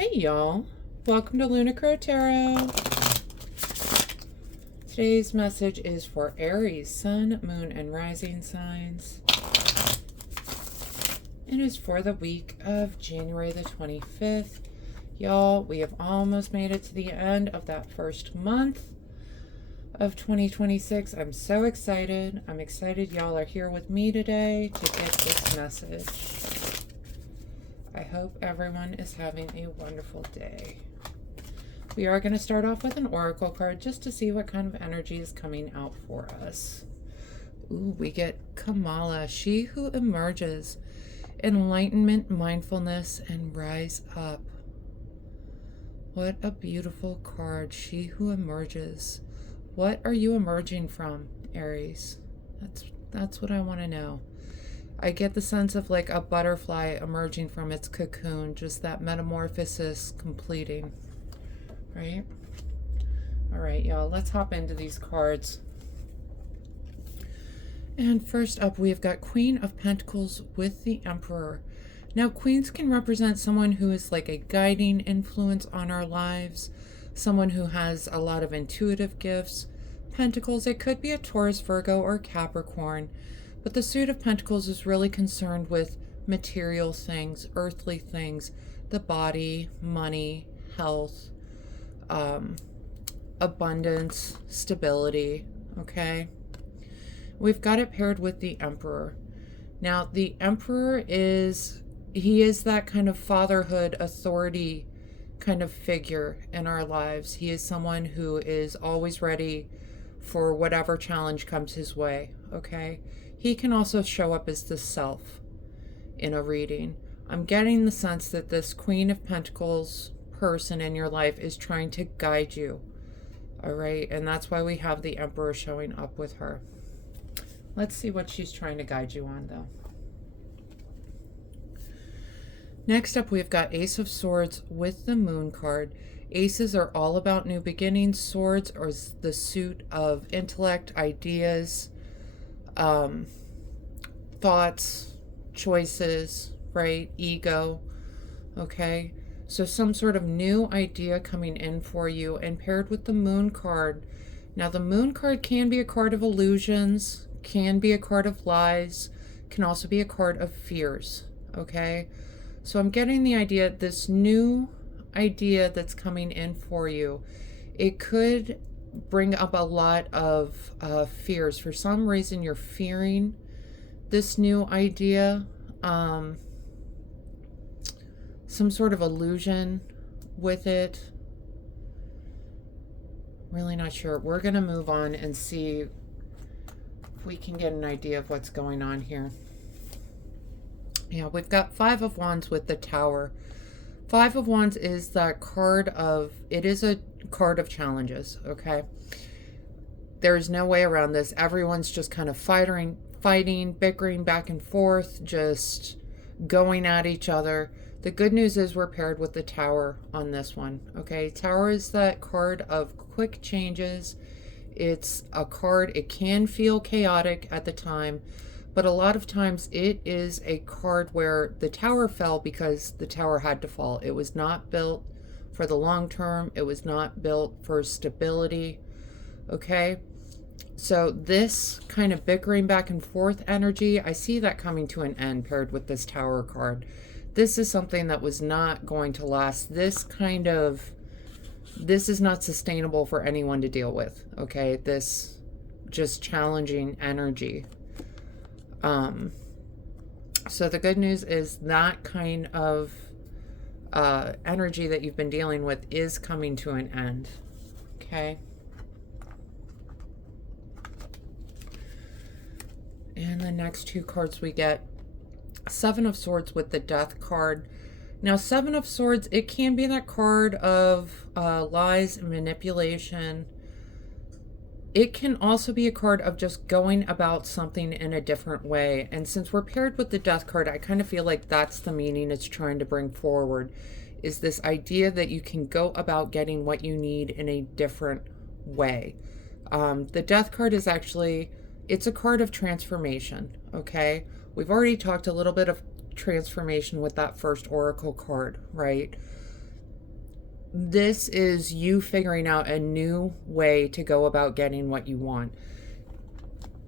Hey y'all, welcome to Lunar Tarot. Today's message is for Aries, Sun, Moon, and Rising signs. It is for the week of January the 25th. Y'all, we have almost made it to the end of that first month of 2026. I'm so excited. I'm excited y'all are here with me today to get this message. I hope everyone is having a wonderful day. We are going to start off with an oracle card just to see what kind of energy is coming out for us. Ooh, we get Kamala, she who emerges, enlightenment, mindfulness, and rise up. What a beautiful card, she who emerges. What are you emerging from, Aries? That's what I want to know. I get the sense of like a butterfly emerging from its cocoon, just that metamorphosis completing, right? All right, y'all, let's hop into these cards. And first up, we've got Queen of Pentacles with the Emperor. Now, queens can represent someone who is like a guiding influence on our lives, someone who has a lot of intuitive gifts. Pentacles, it could be a Taurus, Virgo, or Capricorn. But the Suit of Pentacles is really concerned with material things, earthly things, the body, money, health, abundance, stability, okay? We've got it paired with the Emperor. Now, the Emperor he is that kind of fatherhood, authority kind of figure in our lives. He is someone who is always ready for whatever challenge comes his way, okay? He can also show up as the self in a reading. I'm getting the sense that this Queen of Pentacles person in your life is trying to guide you. All right. And that's why we have the Emperor showing up with her. Let's see what she's trying to guide you on, though. Next up, we've got Ace of Swords with the Moon card. Aces are all about new beginnings. Swords are the suit of intellect, ideas, thoughts, choices, right? Ego. Okay. So some sort of new idea coming in for you, and paired with the Moon card. Now the Moon card can be a card of illusions, can be a card of lies, can also be a card of fears. Okay. So I'm getting the idea, this new idea that's coming in for you, it could bring up a lot of fears. For some reason, you're fearing this new idea, some sort of illusion with it. Really not sure. We're going to move on and see if we can get an idea of what's going on here. Yeah, we've got Five of Wands with the Tower. Five of Wands is that card of, it is a card of challenges, okay? There's no way around this. Everyone's just kind of fighting, bickering back and forth, just going at each other. The good news is we're paired with the Tower on this one, okay? Tower is that card of quick changes. It's a card, it can feel chaotic at the time, but a lot of times it is a card where the Tower fell because the Tower had to fall. It was not built for the long term. It was not built for stability. Okay. So this kind of bickering back and forth energy, I see that coming to an end paired with this Tower card. This is something that was not going to last. This is not sustainable for anyone to deal with. Okay. This just challenging energy. So the good news is that kind of energy that you've been dealing with is coming to an end. Okay. And the next two cards we get, Seven of Swords with the Death card. Now, Seven of Swords, it can be that card of lies and manipulation. It can also be a card of just going about something in a different way. And since we're paired with the Death card, I kind of feel like that's the meaning it's trying to bring forward, is this idea that you can go about getting what you need in a different way. The Death card is actually, it's a card of transformation, okay? We've already talked a little bit of transformation with that first oracle card, right? this is you figuring out a new way to go about getting what you want.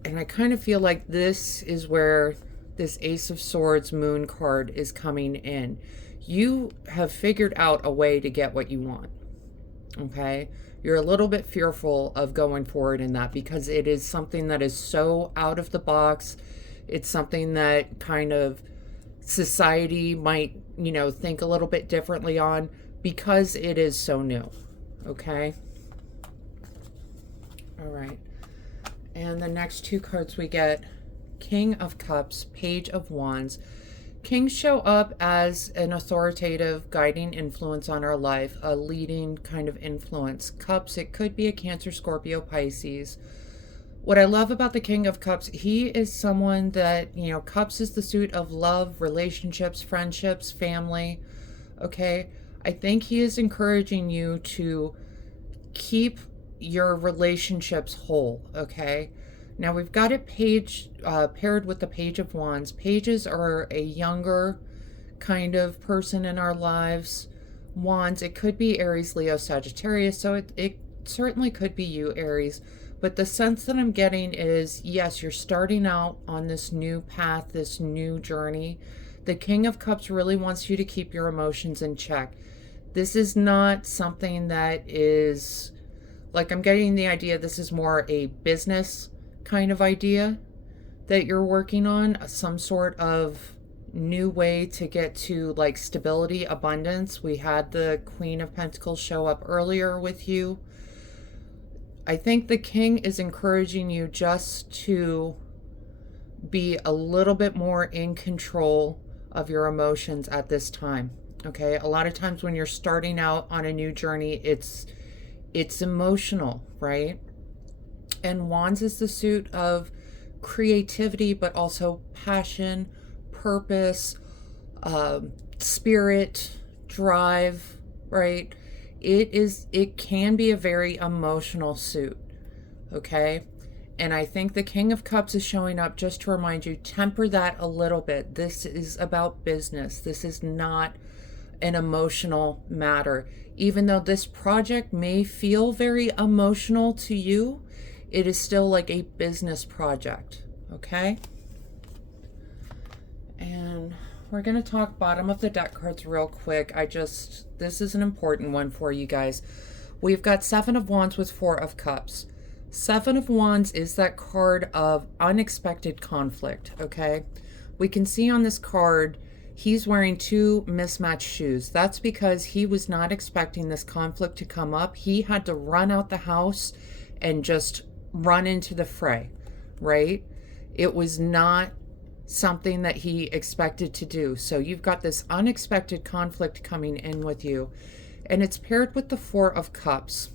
And I kind of feel like this is where this Ace of Swords Moon card is coming in. You have figured out a way to get what you want. Okay? You're a little bit fearful of going forward in that because it is something that is so out of the box. It's something that kind of society might, you know, think a little bit differently on because it is so new. Okay? All right. And the next two cards we get, King of Cups, Page of Wands. Kings show up as an authoritative, guiding influence on our life, a leading kind of influence. Cups, it could be a Cancer, Scorpio, Pisces. What I love about the King of Cups, he is someone that, you know, Cups is the suit of love, relationships, friendships, family. Okay? I think he is encouraging you to keep your relationships whole, okay? Now we've got it paired with the Page of Wands. Pages are a younger kind of person in our lives. Wands, it could be Aries, Leo, Sagittarius, so it certainly could be you, Aries. But the sense that I'm getting is, yes, you're starting out on this new path, this new journey. The King of Cups really wants you to keep your emotions in check. This is not something that is, like, I'm getting the idea this is more a business kind of idea that you're working on, some sort of new way to get to like stability, abundance. We had the Queen of Pentacles show up earlier with you. I think the King is encouraging you just to be a little bit more in control of your emotions at this time. Okay, a lot of times when you're starting out on a new journey, it's emotional, right? And Wands is the suit of creativity, but also passion, purpose, spirit, drive, right? It can be a very emotional suit, okay? And I think the King of Cups is showing up just to remind you, temper that a little bit. This is about business. This is not an emotional matter. Even though this project may feel very emotional to you, it is still like a business project, okay? And we're going to talk bottom of the deck cards real quick. This is an important one for you guys. We've got Seven of Wands with Four of Cups. Seven of Wands is that card of unexpected conflict, okay? We can see on this card, he's wearing two mismatched shoes. That's because he was not expecting this conflict to come up. He had to run out the house and just run into the fray, right? It was not something that he expected to do. So you've got this unexpected conflict coming in with you, and it's paired with the Four of Cups.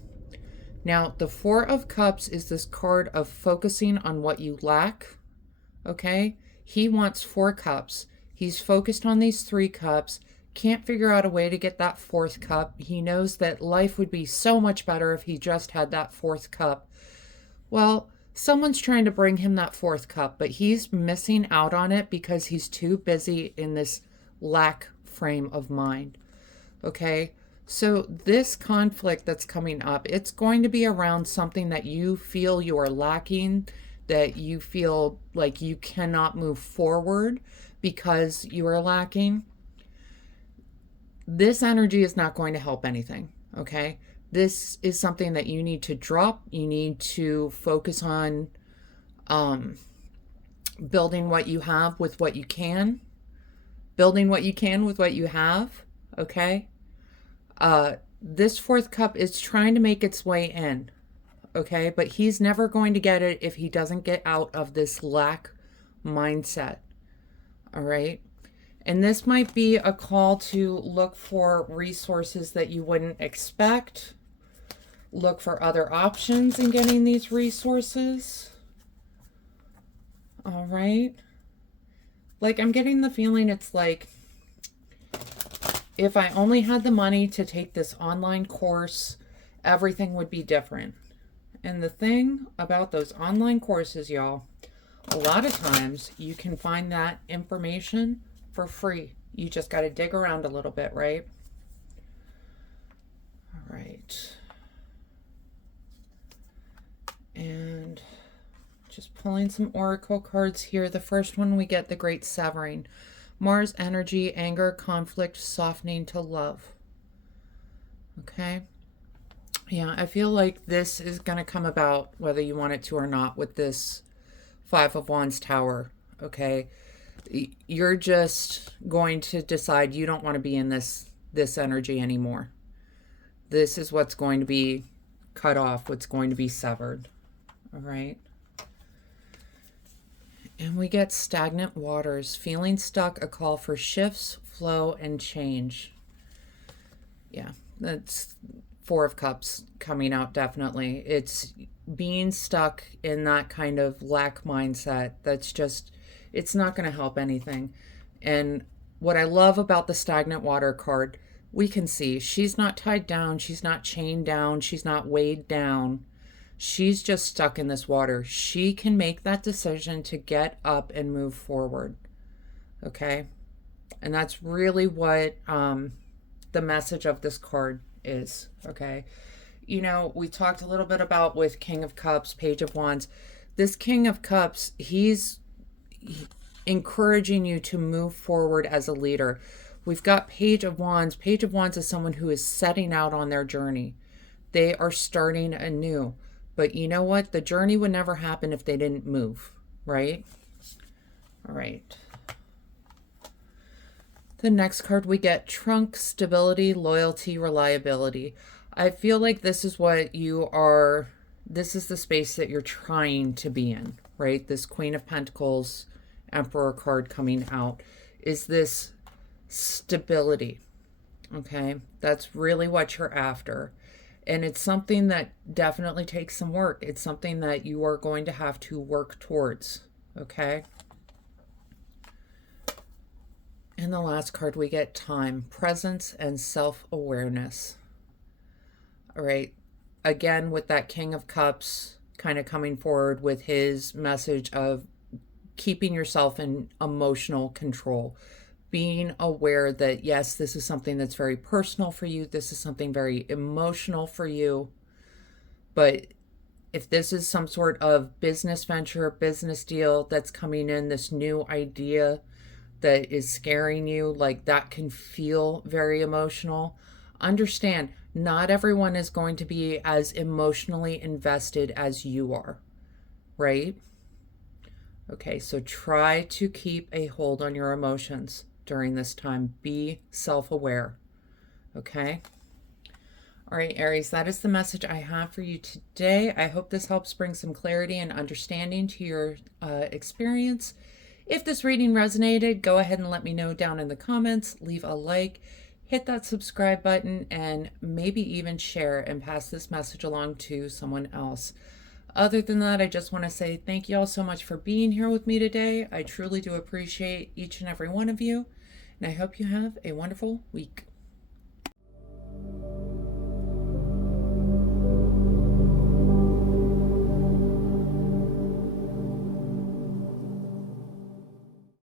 Now, the Four of Cups is this card of focusing on what you lack, okay? He wants 4 cups. He's focused on these 3 cups, can't figure out a way to get that 4th cup. He knows that life would be so much better if he just had that 4th cup. Well, someone's trying to bring him that 4th cup, but he's missing out on it because he's too busy in this lack frame of mind, okay? So this conflict that's coming up, it's going to be around something that you feel you are lacking, that you feel like you cannot move forward because you are lacking. This energy is not going to help anything, okay? This is something that you need to drop. You need to focus on building what you have with what you can. Building what you can with what you have, okay? This 4th cup is trying to make its way in, okay? But he's never going to get it if he doesn't get out of this lack mindset, all right? And this might be a call to look for resources that you wouldn't expect. Look for other options in getting these resources. All right. Like, I'm getting the feeling it's like, if I only had the money to take this online course, everything would be different. And the thing about those online courses, y'all, a lot of times you can find that information for free. You just got to dig around a little bit, right? right. And just pulling some oracle cards here. The first one, we get the Great Severing. Mars energy, anger, conflict, softening to love. Okay. Yeah, I feel like this is going to come about whether you want it to or not with this Five of Wands tower. Okay. You're just going to decide you don't want to be in this energy anymore. This is what's going to be cut off, what's going to be severed. All right. And we get stagnant waters, feeling stuck, a call for shifts, flow, and change. Yeah, that's Four of Cups coming out definitely. It's being stuck in that kind of lack mindset. That's just, it's not going to help anything. And what I love about the stagnant water card, we can see she's not tied down, she's not chained down, she's not weighed down. She's just stuck in this water. She can make that decision to get up and move forward. Okay? And that's really what the message of this card is. Okay? You know, we talked a little bit about with King of Cups, Page of Wands. This King of Cups, he's encouraging you to move forward as a leader. We've got Page of Wands. Page of Wands is someone who is setting out on their journey. They are starting anew. But you know what? The journey would never happen if they didn't move, right? All right. The next card we get, Trunk, stability, loyalty, reliability. I feel like this is what you are, this is the space that you're trying to be in, right? This Queen of Pentacles, Emperor card coming out is this stability, okay? That's really what you're after. And it's something that definitely takes some work. It's something that you are going to have to work towards, okay? And the last card we get, time, presence, and self-awareness. All right. Again, with that King of Cups kind of coming forward with his message of keeping yourself in emotional control. Being aware that, yes, this is something that's very personal for you. This is something very emotional for you. But if this is some sort of business venture, business deal that's coming in, this new idea that is scaring you, like that can feel very emotional. Understand, not everyone is going to be as emotionally invested as you are, right? Okay, so try to keep a hold on your emotions during this time. Be self-aware, okay? All right, Aries, that is the message I have for you today. I hope this helps bring some clarity and understanding to your experience. If this reading resonated, go ahead and let me know down in the comments. Leave a like, hit that subscribe button, and maybe even share and pass this message along to someone else. Other than that, I just want to say thank you all so much for being here with me today. I truly do appreciate each and every one of you, and I hope you have a wonderful week.